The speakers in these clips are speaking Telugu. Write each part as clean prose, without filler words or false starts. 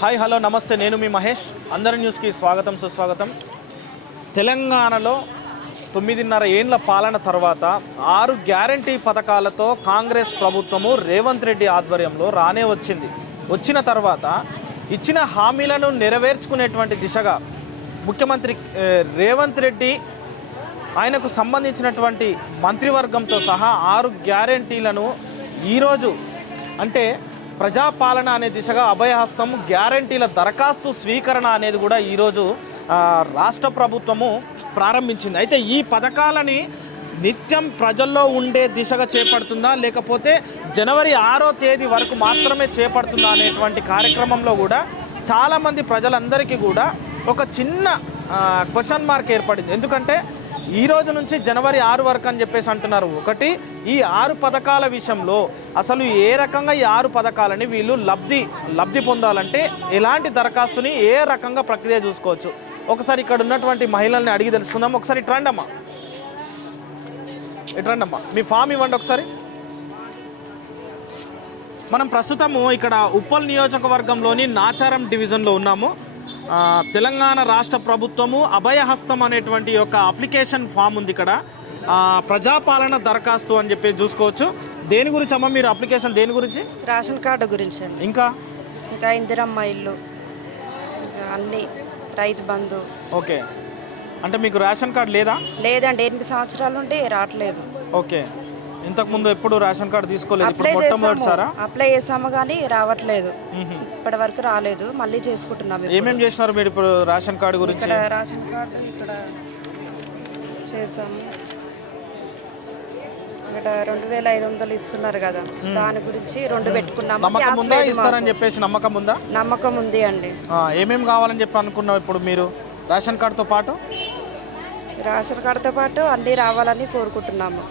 హాయ్ హలో నమస్తే, నేను మీ మహేష్. అందరి న్యూస్కి స్వాగతం సుస్వాగతం. తెలంగాణలో 9.5 ఏండ్ల పాలన తర్వాత 6 గ్యారంటీ పథకాలతో కాంగ్రెస్ ప్రభుత్వము రేవంత్ రెడ్డి ఆధ్వర్యంలో రానే వచ్చిన తర్వాత ఇచ్చిన హామీలను నెరవేర్చుకునేటువంటి దిశగా ముఖ్యమంత్రి రేవంత్ రెడ్డి ఆయనకు సంబంధించినటువంటి మంత్రివర్గంతో సహా 6 గ్యారంటీలను ఈరోజు అంటే ప్రజాపాలన అనే దిశగా అభయహస్తం గ్యారంటీల దరఖాస్తు స్వీకరణ అనేది కూడా ఈరోజు రాష్ట్ర ప్రభుత్వము ప్రారంభించింది. అయితే ఈ పథకాలని నిత్యం ప్రజల్లో ఉండే దిశగా చేపడుతుందా, లేకపోతే జనవరి 6వ తేదీ వరకు మాత్రమే చేపడుతుందా అనేటువంటి కార్యక్రమంలో కూడా చాలామంది ప్రజలందరికీ కూడా ఒక చిన్న క్వశ్చన్ మార్క్ ఏర్పడింది. ఎందుకంటే ఈ రోజు నుంచి జనవరి 6 వరకు అని చెప్పేసి అంటున్నారు. ఒకటి, ఈ 6 పథకాల విషయంలో అసలు ఏ రకంగా ఈ 6 పథకాలని వీళ్ళు లబ్ధి పొందాలంటే ఎలాంటి దరఖాస్తుని ఏ రకంగా ప్రక్రియ చూసుకోవచ్చు. ఒకసారి ఇక్కడ ఉన్నటువంటి మహిళల్ని అడిగి తెలుసుకుందాం. ఒకసారి ఇట్రండమ్మా, మీ ఫామ్ ఇవ్వండి ఒకసారి. మనం ప్రస్తుతము ఇక్కడ ఉప్పల్ నియోజకవర్గంలోని నాచారం డివిజన్లో ఉన్నాము. తెలంగాణ రాష్ట్ర ప్రభుత్వము అభయహస్తం అనేటువంటి యొక్క అప్లికేషన్ ఫామ్ ఉంది ఇక్కడ. ప్రజాపాలన దరఖాస్తు అని చెప్పి చూసుకోవచ్చు. దేని గురించి అమ్మ మీరు అప్లికేషన్ దేని గురించి? రేషన్ కార్డు గురించి అండి. ఇంకా ఇందిరమ్మ ఇల్లు, అన్ని, రైతు బంధు. ఓకే, అంటే మీకు రేషన్ కార్డు లేదా? లేదండి, 8 సంవత్సరాల నుండి రావట్లేదు. ఓకే, ఇంతకుముందు ఎప్పుడు రేషన్ కార్డు తీసుకోలేదు? ఇప్పుడు మొట్టమొదటిసారా అప్లై చేసాము కానీ రావట్లేదు, ఇప్పటి వరకు రాలేదు. మళ్ళీ చేసుకుంటున్నాము. ఏమేమి చేసినారు మీరు ఇప్పుడు రేషన్ కార్డు గురించి? ఇక్కడ రేషన్ కార్డు ఇక్కడ చేసాము. ఇక్కడ 2500 ఇస్తున్నారు కదా, దాని గురించి 2 పెట్టుకున్నాము. ఇస్తారని చెప్పేసి నమ్మకం ఉందా? నమ్మకం ఉంది అండి. ఏమేమి కావాలని చెప్పి అనుకున్నావు ఇప్పుడు మీరు రేషన్ కార్డుతో పాటు? రేషన్ కార్డుతో పాటు అన్నీ రావాలని కోరుకుంటున్నాము.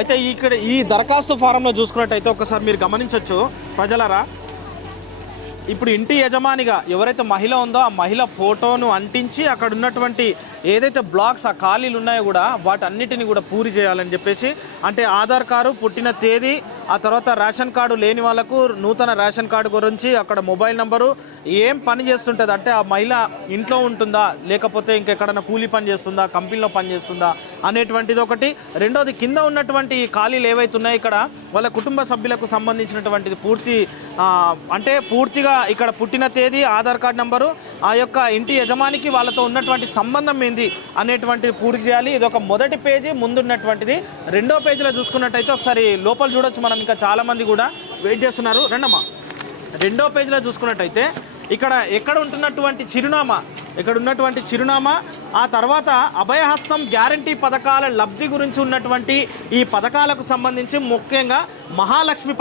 అయితే ఇక్కడ ఈ దరఖాస్తు ఫారంలో చూసుకున్నట్టయితే ఒకసారి మీరు గమనించవచ్చు ప్రజలరా. ఇప్పుడు ఇంటి యజమానిగా ఎవరైతే మహిళ ఉందో ఆ మహిళ ఫోటోను అంటించి అక్కడ ఉన్నటువంటి ఏదైతే బ్లాక్స్ ఆ ఖాళీలు ఉన్నాయో కూడా వాటన్నిటిని కూడా పూరి చేయాలని చెప్పేసి, అంటే ఆధార్ కార్డు, పుట్టిన తేదీ, ఆ తర్వాత రేషన్ కార్డు లేని వాళ్ళకు నూతన రేషన్ కార్డు గురించి, అక్కడ మొబైల్ నంబరు, ఏం పని చేస్తుంటుంది అంటే ఆ మహిళ ఇంట్లో ఉంటుందా లేకపోతే ఇంకెక్కడైనా కూలీ పని చేస్తుందా, కంపెనీలో పని చేస్తుందా అనేటువంటిది ఒకటి. రెండోది, కింద ఉన్నటువంటి ఖాళీలు ఏవైతే ఉన్నాయో ఇక్కడ వాళ్ళ కుటుంబ సభ్యులకు సంబంధించినటువంటిది పూర్తిగా ఇక్కడ పుట్టిన తేదీ, ఆధార్ కార్డు నంబరు, ఆ యొక్క ఇంటి యజమానికి వాళ్ళతో ఉన్నటువంటి సంబంధం ఏంది అనేటువంటిది పూర్తి చేయాలి. ఇది ఒక మొదటి పేజీ ముందున్నటువంటిది. రెండో పేజీలో చూసుకున్నట్టయితే ఒకసారి లోపల చూడొచ్చు మనం, ఇంకా చాలామంది కూడా వెయిట్ చేస్తున్నారు. రెండమ్మా, రెండో పేజీలో చూసుకున్నట్టయితే ఎక్కడ ఉన్నటువంటి చిరునామా, ఆ తర్వాత అభయహస్తం గ్యారంటీ పథకాల లబ్ధి గురించి ఉన్నటువంటి ఈ పథకాలకు సంబంధించి ముఖ్యంగా మహాలక్ష్మి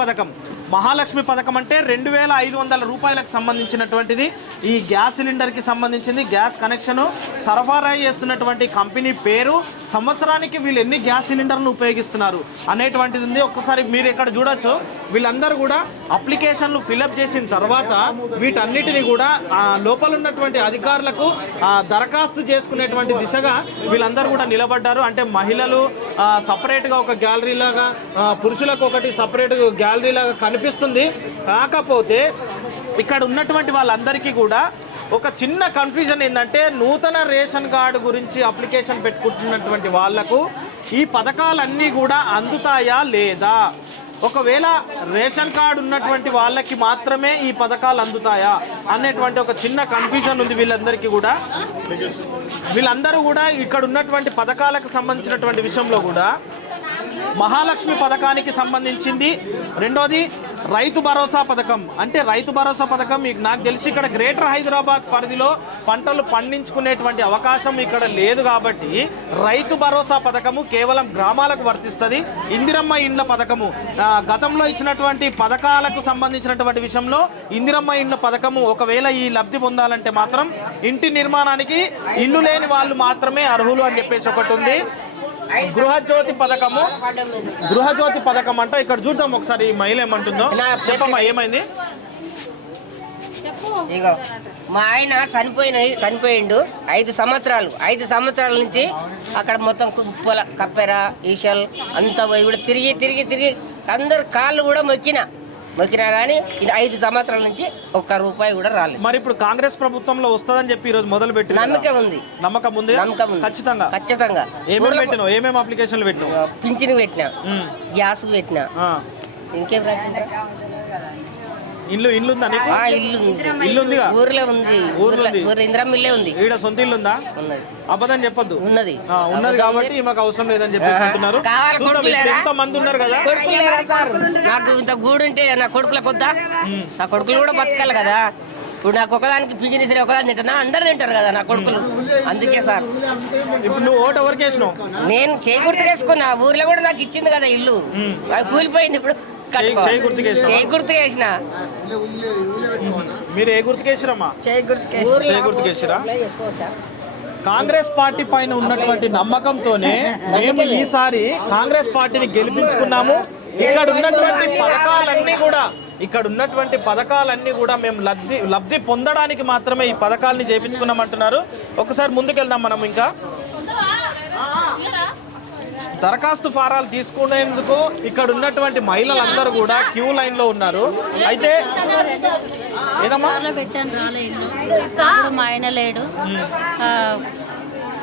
పథకం అంటే 2500 రూపాయలకు సంబంధించినటువంటిది. ఈ గ్యాస్ సిలిండర్కి సంబంధించింది, గ్యాస్ కనెక్షను, సరఫరా చేస్తున్నటువంటి కంపెనీ పేరు, సంవత్సరానికి వీళ్ళు ఎన్ని గ్యాస్ సిలిండర్లు ఉపయోగిస్తున్నారు అనేటువంటిది ఉంది. ఒక్కసారి మీరు ఇక్కడ చూడొచ్చు. వీళ్ళందరూ కూడా అప్లికేషన్లు ఫిలప్ చేసిన తర్వాత వీటన్నిటిని కూడా లోపల ఉన్నటువంటి అధికారులకు దరఖాస్తు చేసుకునేటువంటి దిశగా వీళ్ళందరూ కూడా నిలబడ్డారు. అంటే మహిళలు సపరేట్గా ఒక గ్యాలరీ లాగా, పురుషులకు ఒకటి సపరేట్ గ్యాలరీ లాగా కనిపిస్తుంది. కాకపోతే ఇక్కడ ఉన్నటువంటి వాళ్ళందరికీ కూడా ఒక చిన్న కన్ఫ్యూజన్ ఏంటంటే, నూతన రేషన్ కార్డు గురించి అప్లికేషన్ పెట్టుకుంటున్నటువంటి వాళ్లకు ఈ పథకాలన్నీ కూడా అందుతాయా లేదా, ఒకవేళ రేషన్ కార్డు ఉన్నటువంటి వాళ్ళకి మాత్రమే ఈ పథకాలు అందుతాయా అనేటువంటి ఒక చిన్న కన్ఫ్యూజన్ ఉంది వీళ్ళందరికీ కూడా. వీళ్ళందరూ కూడా ఇక్కడ ఉన్నటువంటి పథకాలకు సంబంధించినటువంటి విషయంలో కూడా మహాలక్ష్మి పథకానికి సంబంధించింది. రెండోది రైతు భరోసా పథకం. అంటే రైతు భరోసా పథకం నాకు తెలిసి ఇక్కడ గ్రేటర్ హైదరాబాద్ పరిధిలో పంటలు పండించుకునేటువంటి అవకాశం ఇక్కడ లేదు కాబట్టి రైతు భరోసా పథకము కేవలం గ్రామాలకు వర్తిస్తుంది. ఇందిరమ్మ ఇండ్ల పథకము గతంలో ఇచ్చినటువంటి పథకాలకు సంబంధించినటువంటి విషయంలో ఇందిరమ్మ ఇండ్ల పథకము ఒకవేళ ఈ లబ్ధి పొందాలంటే మాత్రం ఇంటి నిర్మాణానికి ఇల్లు లేని వాళ్ళు మాత్రమే అర్హులు అని చెప్పేసి ఒకటి ఉంది. గృహజ్యోతి పథకం అంట. ఇక్కడ చూద్దాం ఒకసారి ఈ మహిళ ఏమంటుందో. చెప్పమ్మా, ఏమైంది? ఇగో మా ఆయన చనిపోయిండు 5 సంవత్సరాల నుంచి అక్కడ మొత్తం కుప్పల కప్పెర ఈషల్ అంతా పోయి కూడా తిరిగి అందరు కాళ్ళు కూడా మొక్కిన మొక్కినా కానీ ఇది 5 సంవత్సరాల నుంచి ఒక్క రూపాయి కూడా రాలేదు. మరి ఇప్పుడు కాంగ్రెస్ ప్రభుత్వంలో వస్తుందని చెప్పి ఈ రోజు మొదలు పెట్టి నమ్మకం ఉంది. నమ్మకం ఉంది. ఖచ్చితంగా ఏమేమి పెట్టినావు? ఏమేమి అప్లికేషన్లు పెట్టినావు? పింఛన్ పెట్టినా, గ్యాస్ పెట్టినా, ఇంకేం ఇల్లు ఉందా నీకు? ఇల్లు ఉందిగా, ఊర్లో ఉంది. ఊర్లో ఇందిరమ్మ ఇల్లే ఉంది. ఈడ సొంత ఇల్లు ఉందా? ఉన్నది. అబద్ధం చెప్పొద్దు. ఉన్నది కాబట్టి మాకు అవసరం లేదని చెప్పేసి అంటున్నారు. ఎంత మంది ఉన్నారు కదా. నాకు ఇంత గూడు ఉంటే నా కొడుకులకు వద్దా? నా కొడుకులు కూడా బతకాలి కదా. ఇప్పుడు నాకు ఒకదానికి పింఛన్ ఇస్తే ఒకదాని తింటున్నా, అందరు తింటారు కదా నా కొడుకులు. అందుకే సార్ ఇప్పుడు నువ్వు ఓటు ఎవరికి వేసినావు? నేను చేకూర్తి వేసుకున్నా. ఊర్లో కూడా నాకు ఇచ్చింది కదా ఇల్లు, అది కూలిపోయింది. ఇప్పుడు గుర్తుకేసిన. మీరు ఏ గుర్తుకేసిరమ్మా? గుర్తుకేసిరా? కాంగ్రెస్ పార్టీ పైన ఉన్నటువంటి నమ్మకంతోనే మేము ఈసారి కాంగ్రెస్ పార్టీని గెలిపించుకున్నాము. ఇక్కడ ఉన్నటువంటి పథకాలన్నీ కూడా మేము లబ్ధి పొందడానికి మాత్రమే ఈ పథకాలని చేయించుకున్నామంటున్నారు. ఒకసారి ముందుకెళ్దాం మనం. ఇంకా దరఖాస్తు ఫారాలు తీసుకునేందుకు ఇక్కడ ఉన్నటువంటి మహిళలందరూ కూడా క్యూ లైన్ లో ఉన్నారు. అయితే పెట్టాను రాలేదు. ఇప్పుడు మా ఆయన లేడు.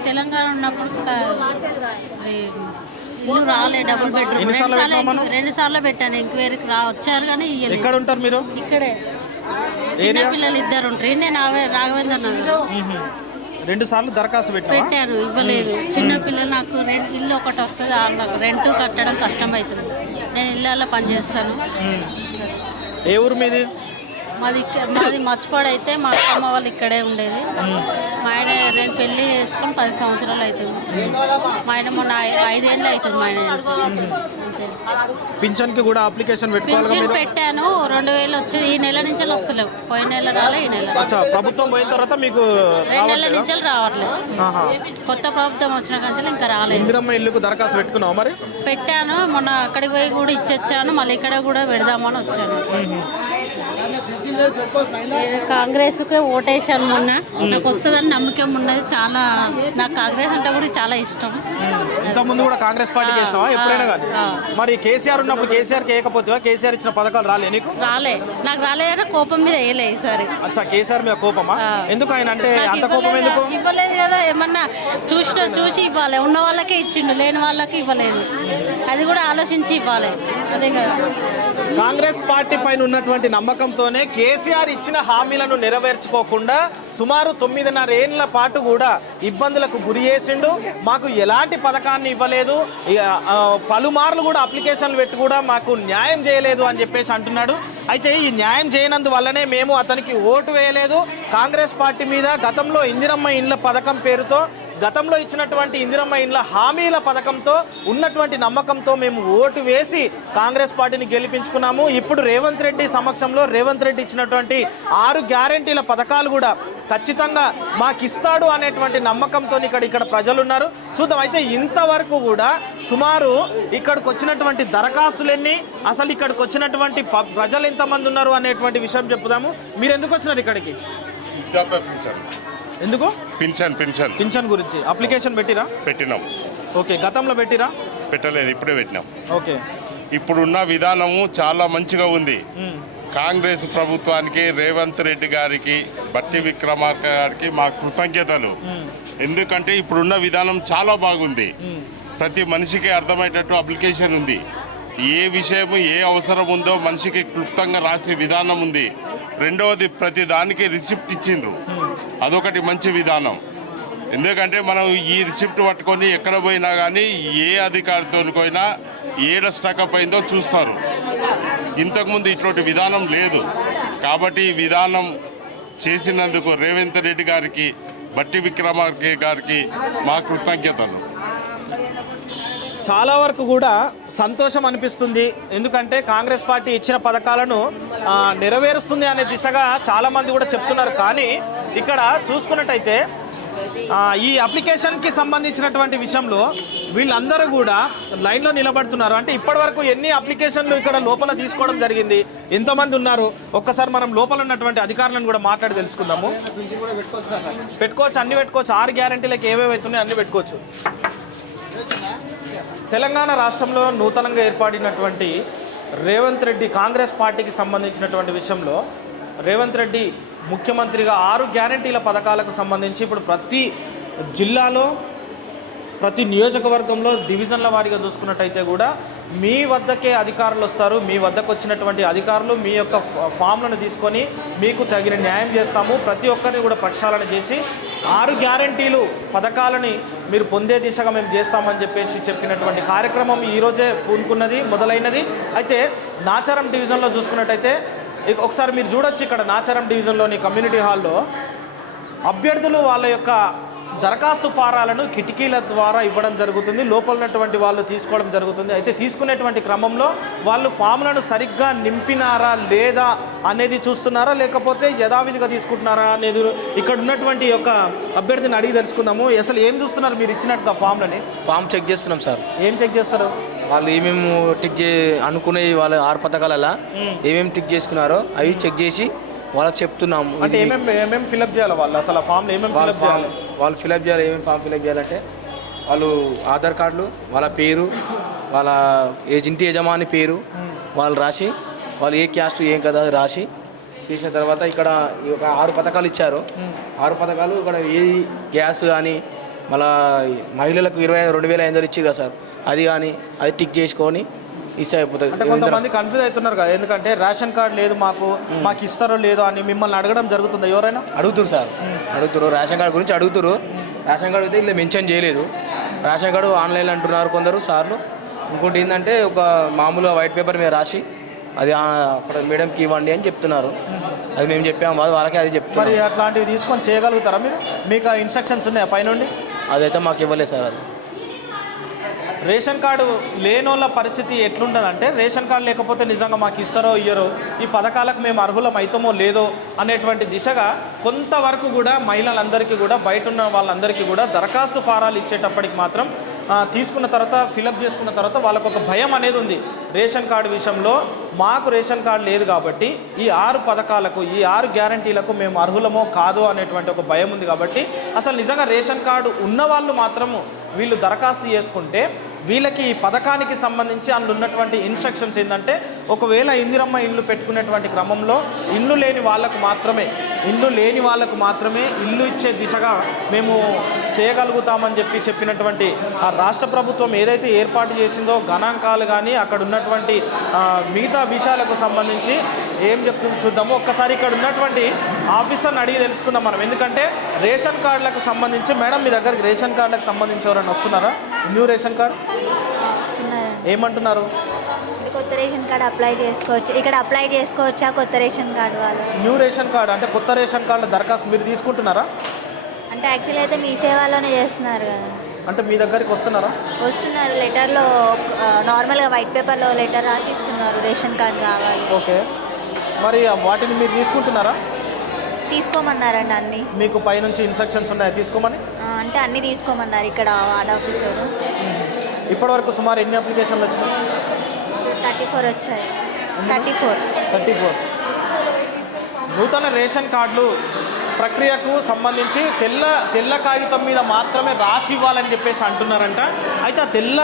తెలంగాణ ఉన్నప్పుడు ఇల్లు రాలే, డబుల్ బెడ్రూమ్ 2 సార్లు పెట్టాను. ఎంక్వైరీకి వచ్చారు కానీ ఎక్కడ ఉంటారు మీరు? ఇక్కడే చిన్నపిల్లలు 2 ఉంటారు. నేను రాఘవేంద్ర నగర్ 2 సార్లు దరఖాస్తు పెట్టాను, ఇవ్వలేదు. చిన్నపిల్లలు నాకు ఇల్లు ఒకటి వస్తుంది, రెంట్ కట్టడం కష్టం అవుతుంది. నేను ఇళ్ళల్లో పనిచేస్తాను. ఏ ఊరు మీది? మాది మర్చిపాడైతే మా అమ్మ వాళ్ళు ఇక్కడే ఉండేది. మా ఆయన నేను పెళ్లి చేసుకుని 10 సంవత్సరాలు అవుతుంది. మా ఆయన మొన్న 5 ఏళ్ళు అవుతుంది. మా ఆయన అంతే. పింఛన్కి కూడా అప్లికేషన్ పింఛన్ పెట్టాను. 2000 వచ్చేది. ఈ నెల నుంచి వస్తలేవు. పోయిన నెల రాలే, ఈ నెల. ప్రభుత్వం పోయిన తర్వాత మీకు 2 నెలల నుంచి రావట్లేదు. కొత్త ప్రభుత్వం వచ్చిన కంచెలు ఇంకా రాలేదు. ఇందిరమ్మ ఇల్లుకు దరఖాస్తు పెట్టుకున్నావు? మరి పెట్టాను. మొన్న అక్కడికి పోయి కూడా ఇచ్చొచ్చాను. మళ్ళీ ఇక్కడ కూడా పెడదామని వచ్చాను. కాంగ్రెస్కే ఓటేసాను మొన్న. నాకు వస్తుందని నమ్మకం ఉన్నది. చాలా నాకు కాంగ్రెస్ అంటే కూడా చాలా ఇష్టం. ఇంత ముందు కూడా కాంగ్రెస్ పార్టీకి వేసినావా ఎప్పుడైనా కానీ? మరి కేసీఆర్ ఉన్నప్పుడు కేసీఆర్కి వేయకపోతే కేసీఆర్ ఇచ్చిన పథకాలు రాలే నీకు? రాలే, నాకు రాలేదన్న కోపం మీద వేయలే ఈసారి. అచ్చా, కేసీఆర్ మీద కోపమా? ఎందుకు? ఆయన అంటే అంత కోపం ఎందుకు? ఇవ్వలేదు కదా, ఏమన్నా చూసి ఇవ్వాలి. ఉన్న వాళ్ళకే ఇచ్చిండు, లేని వాళ్ళకి ఇవ్వలేదు. అది కూడా ఆలోచించి ఇవ్వాలి. అదే కదా. కాంగ్రెస్ పార్టీ పైన ఉన్నటువంటి నమ్మకంతోనే కేసీఆర్ ఇచ్చిన హామీలను నెరవేర్చుకోకుండా సుమారు 9.5 ఏళ్ల పాటు కూడా ఇబ్బందులకు గురి చేసిండు. మాకు ఎలాంటి పథకాన్ని ఇవ్వలేదు, పలుమార్లు కూడా అప్లికేషన్లు పెట్టి కూడా మాకు న్యాయం చేయలేదు అని చెప్పేసి అంటున్నాడు. అయితే ఈ న్యాయం చేయనందువల్లనే మేము అతనికి ఓటు వేయలేదు. కాంగ్రెస్ పార్టీ మీద గతంలో ఇందిరమ్మ ఇండ్ల పథకం పేరుతో, గతంలో ఇచ్చినటువంటి ఇందిరమ్మ ఇండ్ల హామీల పథకంతో ఉన్నటువంటి నమ్మకంతో మేము ఓటు వేసి కాంగ్రెస్ పార్టీని గెలిపించుకున్నాము. ఇప్పుడు రేవంత్ రెడ్డి సమక్షంలో రేవంత్ రెడ్డి ఇచ్చినటువంటి 6 గ్యారెంటీల పథకాలు కూడా ఖచ్చితంగా మాకు ఇస్తాడు అనేటువంటి నమ్మకంతో ఇక్కడ ప్రజలు ఉన్నారు. చూద్దాం. అయితే ఇంతవరకు కూడా సుమారు ఇక్కడికి వచ్చినటువంటి దరఖాస్తులన్నీ, అసలు ఇక్కడికి వచ్చినటువంటి ప్రజలు ఎంతమంది ఉన్నారు అనేటువంటి విషయం చెప్పుదాము. మీరు ఎందుకు వచ్చినారు ఇక్కడికి? ఎందుకు? పింఛన్ గురించి అప్లికేషన్ పెట్టినాం. ఓకే, గతంలో పెట్టిరా? పెట్టలేదు, ఇప్పుడే పెట్టినాం. ఓకే. ఇప్పుడున్న విధానము చాలా మంచిగా ఉంది. కాంగ్రెస్ ప్రభుత్వానికి, రేవంత్ రెడ్డి గారికి, బట్టి విక్రమార్క గారికి మా కృతజ్ఞతలు. ఎందుకంటే ఇప్పుడున్న విధానం చాలా బాగుంది. ప్రతి మనిషికి అర్థమయ్యేటట్టు అప్లికేషన్ ఉంది. ఏ విషయము ఏ అవసరం ఉందో మనిషికి క్లుప్తంగా రాసే విధానం ఉంది. రెండవది, ప్రతి దానికి రిసిప్ట్ ఇచ్చిండ్రు. అదొకటి మంచి విధానం. ఎందుకంటే మనం ఈ రిసిప్ట్ పట్టుకొని ఎక్కడ పోయినా కానీ ఏ అధికారితో పోయినా ఏడ స్టకప్ అయిందో చూస్తారు. ఇంతకుముందు ఇటువంటి విధానం లేదు. కాబట్టి ఈ విధానం చేసినందుకు రేవంత్ రెడ్డి గారికి, బట్టి విక్రమార్క గారికి మా కృతజ్ఞతలు. చాలా వరకు కూడా సంతోషం అనిపిస్తుంది. ఎందుకంటే కాంగ్రెస్ పార్టీ ఇచ్చిన పథకాలను నెరవేరుస్తుంది అనే దిశగా చాలామంది కూడా చెప్తున్నారు. కానీ ఇక్కడ చూసుకున్నట్టయితే ఈ అప్లికేషన్కి సంబంధించినటువంటి విషయంలో వీళ్ళందరూ కూడా లైన్లో నిలబడుతున్నారు. అంటే ఇప్పటి వరకు ఎన్ని అప్లికేషన్లు ఇక్కడ లోపల తీసుకోవడం జరిగింది, ఎంతమంది ఉన్నారు? ఒక్కసారి మనం లోపల ఉన్నటువంటి అధికారులను కూడా మాట్లాడి తెలుసుకుందాము. పెట్టుకోవచ్చు, అన్ని పెట్టుకోవచ్చు. 6 గ్యారెంటీలకు ఏవేవి అవుతున్నాయి అన్ని పెట్టుకోవచ్చు. తెలంగాణ రాష్ట్రంలో నూతనంగా ఏర్పడినటువంటి రేవంత్ రెడ్డి కాంగ్రెస్ పార్టీకి సంబంధించినటువంటి విషయంలో రేవంత్ రెడ్డి ముఖ్యమంత్రిగా 6 గ్యారంటీల పథకాలకు సంబంధించి ఇప్పుడు ప్రతి జిల్లాలో ప్రతి నియోజకవర్గంలో డివిజన్ల వారీగా చూసుకున్నట్టయితే కూడా మీ వద్దకే అధికారులు వస్తారు. మీ వద్దకు వచ్చినటువంటి అధికారులు మీ యొక్క ఫామ్లను తీసుకొని మీకు తగిన న్యాయం చేస్తాము, ప్రతి ఒక్కరిని కూడా ప్రక్షాళన చేసి 6 గ్యారంటీలు పథకాలని మీరు పొందే దిశగా మేము చేస్తామని చెప్పేసి చెప్పినటువంటి కార్యక్రమం ఈరోజే పూనుకున్నది మొదలైనది. అయితే నాచారం డివిజన్లో చూసుకున్నట్టయితే ఒకసారి మీరు చూడొచ్చు, ఇక్కడ నాచారం డివిజన్లోని కమ్యూనిటీ హాల్లో అభ్యర్థులు వాళ్ళ యొక్క దరఖాస్తు ఫారాలను కిటికీల ద్వారా ఇవ్వడం జరుగుతుంది. లోపల ఉన్నటువంటి వాళ్ళు తీసుకోవడం జరుగుతుంది. అయితే తీసుకునేటువంటి క్రమంలో వాళ్ళు ఫామ్లను సరిగ్గా నింపినారా లేదా అనేది చూస్తున్నారా, లేకపోతే యథావిధిగా తీసుకుంటున్నారా అనేది ఇక్కడ ఉన్నటువంటి యొక్క అభ్యర్థిని అడిగి తెలుసుకుందాము. అసలు ఏం చూస్తున్నారు మీరు ఇచ్చినట్టుగా ఫామ్లని? ఫామ్ చెక్ చేస్తున్నాం సార్. ఏం చెక్ చేస్తారు? వాళ్ళు ఏమేమి టిక్ అనుకునే వాళ్ళ 6 పథకాలలో ఏమేమి టిక్ చేసుకున్నారో అవి చెక్ చేసి వాళ్ళకి చెప్తున్నాము. అంటే ఏమేమి ఫిల్అప్ చేయాలి వాళ్ళు? అసలు ఆ ఫామ్లో ఏమేమి ఫిల్అప్ చేయాలి? వాళ్ళు ఫిల్అప్ చేయాలి. ఏమేమి ఫామ్ ఫిల్అప్ చేయాలంటే వాళ్ళు ఆధార్ కార్డులు, వాళ్ళ పేరు, వాళ్ళ ఇంటి యజమాని పేరు వాళ్ళు రాసి, వాళ్ళు ఏ క్యాస్ట్ ఏం కదా రాసి చేసిన తర్వాత ఇక్కడ ఒక 6 పథకాలు ఇచ్చారు. 6 పథకాలు ఇక్కడ ఏ గ్యాస్ కానీ మళ్ళీ మహిళలకు 22,500 ఇచ్చారు కదా సార్, అది కానీ అది టిక్ చేసుకొని ఇస్తే అయిపోతుంది. అంటే కొంతమంది కన్ఫ్యూజ్ అవుతున్నారు కదా, ఎందుకంటే రేషన్ కార్డు లేదు మాకు ఇస్తారో లేదో అని మిమ్మల్ని అడగడం జరుగుతుంది. ఎవరైనా అడుగుతారు సార్, అడుగుతారు రేషన్ కార్డు గురించి అడుగుతారు. రేషన్ కార్డు అయితే ఇలా మెన్షన్ చేయలేదు. రేషన్ కార్డు ఆన్లైన్లో అంటున్నారు కొందరు సార్లు. ఇంకోటి ఏంటంటే ఒక మామూలుగా వైట్ పేపర్ మీద రాసి అది అక్కడ మేడంకి ఇవ్వండి అని చెప్తున్నారు. అది మేము చెప్పాము, అది వాళ్ళకే అది చెప్తున్నారు. మరి అట్లాంటివి తీసుకొని చేయగలుగుతారా మీరు? మీకు ఇన్స్ట్రక్షన్స్ ఉన్నాయా పైనుండి? అదైతే మాకు ఇవ్వలేదు సార్. అది రేషన్ కార్డు లేనోళ్ళ పరిస్థితి ఎట్లుంటుందంటే, రేషన్ కార్డు లేకపోతే నిజంగా మాకు ఇస్తారో ఇయ్యరో, ఈ పథకాలకు మేము అర్హులం అవుతామో లేదో అనేటువంటి దిశగా కొంతవరకు కూడా మహిళలందరికీ కూడా బయట ఉన్న వాళ్ళందరికీ కూడా దరఖాస్తు ఫారాలు ఇచ్చేటప్పటికి మాత్రం తీసుకున్న తర్వాత ఫిలప్ చేసుకున్న తర్వాత వాళ్ళకు ఒక భయం అనేది ఉంది. రేషన్ కార్డు విషయంలో మాకు రేషన్ కార్డు లేదు కాబట్టి ఈ 6 పథకాలకు ఈ 6 గ్యారంటీలకు మేము అర్హులమో కాదో అనేటువంటి ఒక భయం ఉంది. కాబట్టి అసలు నిజంగా రేషన్ కార్డు ఉన్న వాళ్ళు మాత్రము వీళ్ళు దరఖాస్తు చేసుకుంటే వీళ్ళకి ఈ పథకానికి సంబంధించి అందులో ఉన్నటువంటి ఇన్స్ట్రక్షన్స్ ఏంటంటే, ఒకవేళ ఇందిరమ్మ ఇల్లు పెట్టుకునేటువంటి క్రమంలో ఇల్లు లేని వాళ్ళకు మాత్రమే ఇల్లు ఇచ్చే దిశగా మేము చేయగలుగుతామని చెప్పినటువంటి ఆ రాష్ట్ర ప్రభుత్వం ఏదైతే ఏర్పాటు చేసిందో గణాంకాలు కానీ అక్కడ ఉన్నటువంటి మిగతా విషయాలకు సంబంధించి ఏం చెప్తుందో చూద్దాము. ఒక్కసారి ఇక్కడ ఉన్నటువంటి ఆఫీసర్ని అడిగి తెలుసుకుందాం మనం. ఎందుకంటే రేషన్ కార్డులకు సంబంధించి, మేడం మీ దగ్గరికి రేషన్ కార్డులకు సంబంధించి ఎవరైనా వస్తున్నారా? న్యూ రేషన్ కార్డు ఏమంటున్నారు? కొత్త రేషన్ కార్డు అప్లై చేసుకోవచ్చు, ఇక్కడ అప్లై చేసుకోవచ్చా కొత్త రేషన్ కార్డు వాళ్ళు? న్యూ రేషన్ కార్డు అంటే కొత్త రేషన్ కార్డు దరఖాస్తు మీరు తీసుకుంటున్నారా? అంటే యాక్చువల్లీ అయితే మీ సేవలోనే చేస్తున్నారు కదా. అంటే మీ దగ్గరికి వస్తున్నారు? లెటర్లో నార్మల్గా వైట్ పేపర్లో లెటర్ రాసి ఇస్తున్నారు రేషన్ కార్డు కావాలి. ఓకే, మరి వాటిని మీరు తీసుకుంటున్నారా? తీసుకోమన్నారండి అన్నీ. మీకు పైనుంచి ఇన్స్ట్రక్షన్స్ ఉన్నాయా తీసుకోమని? అంటే అన్నీ తీసుకోమన్నారు ఇక్కడ వార్డ్ ఆఫీసరు. ఇప్పటివరకు సుమారు ఎన్ని అప్లికేషన్లు వచ్చినాయి? 34 వచ్చాయి. 34. నూతన రేషన్ కార్డులు ప్రక్రియకు సంబంధించి తెల్ల కాగితం మీద మాత్రమే రాసి ఇవ్వాలని చెప్పేసి అంటున్నారంట. అయితే ఆ తెల్ల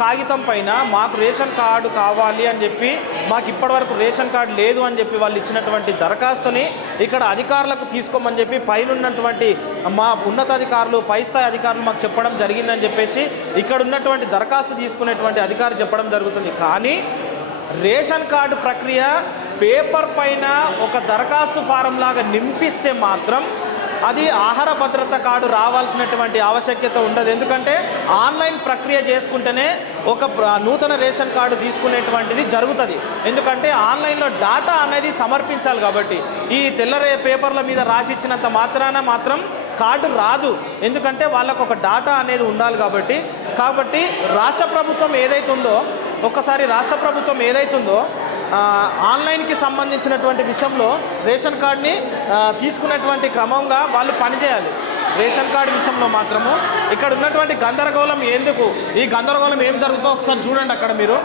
కాగితం పైన మాకు రేషన్ కార్డు కావాలి అని చెప్పి, మాకు ఇప్పటివరకు రేషన్ కార్డు లేదు అని చెప్పి వాళ్ళు ఇచ్చినటువంటి దరఖాస్తుని ఇక్కడ అధికారులకు తీసుకోమని చెప్పి పైన ఉన్నటువంటి మా ఉన్నతాధికారులు, పై స్థాయి అధికారులు మాకు చెప్పడం జరిగిందని చెప్పేసి ఇక్కడ ఉన్నటువంటి దరఖాస్తు తీసుకునేటువంటి అధికారి చెప్పడం జరుగుతుంది. కానీ రేషన్ కార్డు ప్రక్రియ పేపర్ పైన ఒక దరఖాస్తు ఫారం లాగా నింపిస్తే మాత్రం అది ఆహార భద్రత కార్డు రావాల్సినటువంటి ఆవశ్యకత ఉండదు. ఎందుకంటే ఆన్లైన్ ప్రక్రియ చేసుకుంటేనే ఒక నూతన రేషన్ కార్డు తీసుకునేటువంటిది జరుగుతుంది. ఎందుకంటే ఆన్లైన్లో డాటా అనేది సమర్పించాలి. కాబట్టి ఈ పేపర్ల మీద రాసిచ్చినంత మాత్రం కార్డు రాదు. ఎందుకంటే వాళ్ళకు ఒక డాటా అనేది ఉండాలి. కాబట్టి రాష్ట్ర ప్రభుత్వం ఏదైతుందో ఆన్లైన్కి సంబంధించినటువంటి విషయంలో రేషన్ కార్డుని తీసుకునేటువంటి క్రమంగా వాళ్ళు పనిచేయాలి. రేషన్ కార్డు విషయంలో మాత్రము ఇక్కడ ఉన్నటువంటి గందరగోళం ఎందుకు, ఈ గందరగోళం ఏం జరుగుతుందో ఒకసారి చూడండి. అక్కడ మీరు